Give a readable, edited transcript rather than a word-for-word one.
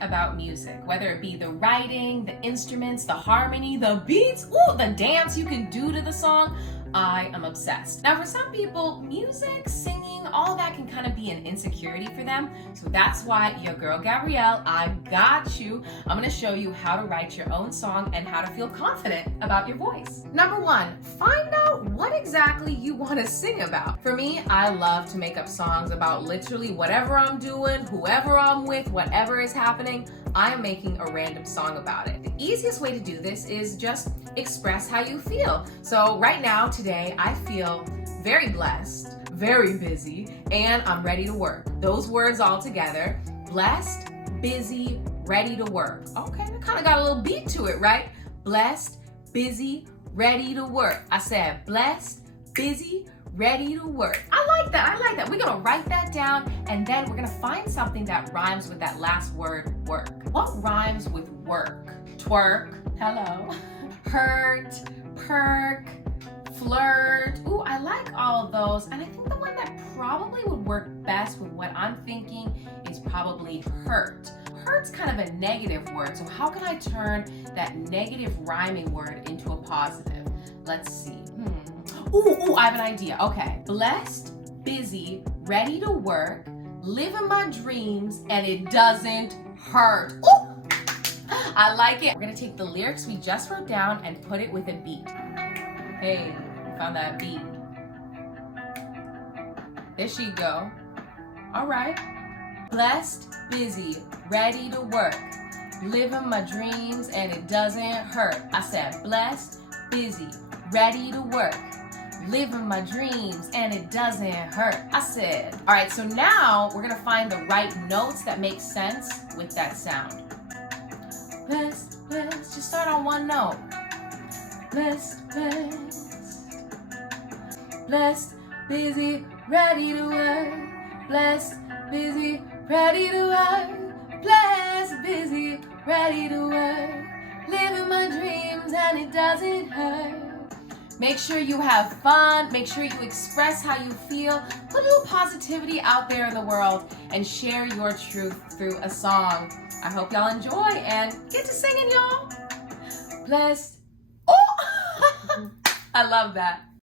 about music, whether it be the writing, the instruments, the harmony, the beats, ooh, the dance you can do to the song, I am obsessed. Now for some people, music, singing, all that can kind of be an insecurity for them. So that's why your girl Gabrielle, I got you. I'm gonna show you how to write your own song and how to feel confident about your voice. Number one, find out what exactly you want to sing about. For me, I love to make up songs about literally whatever I'm doing, whoever I'm with, whatever is happening, I am making a random song about it. The easiest way to do this is just express how you feel. So right now, today, I feel very blessed, very busy, and I'm ready to work. Those words all together, blessed, busy, ready to work. Okay, that kind of got a little beat to it, right? Blessed, busy, ready to work. I said blessed, busy, ready to work. I like that. We're gonna write that down and then we're gonna find something that rhymes with that last word, work. What rhymes with work? Twerk, hello. Hurt, perk, flirt. Ooh, I like all of those. And I think the one that probably would work best with what I'm thinking is probably hurt. Hurt's kind of a negative word, so how can I turn that negative rhyming word into a positive? Let's see. Ooh, I have an idea. Okay. Blessed, busy, ready to work, living my dreams, and it doesn't hurt. Ooh! I like it. We're gonna take the lyrics we just wrote down and put it with a beat. Hey, found that beat. There she go. All right. Blessed, busy, ready to work, living my dreams, and it doesn't hurt. I said blessed, busy, ready to work, living my dreams, and it doesn't hurt. I said, all right, so now we're gonna find the right notes that make sense with that sound. Blessed, blessed, just start on one note. Blessed, blessed, blessed, busy, ready to work, blessed, busy, ready to work, blessed, busy, ready to work, living my dreams, and it doesn't hurt. Make sure you have fun, make sure you express how you feel, put a little positivity out there in the world, and share your truth through a song. I hope y'all enjoy and get to singing, y'all. Blessed. Oh! I love that.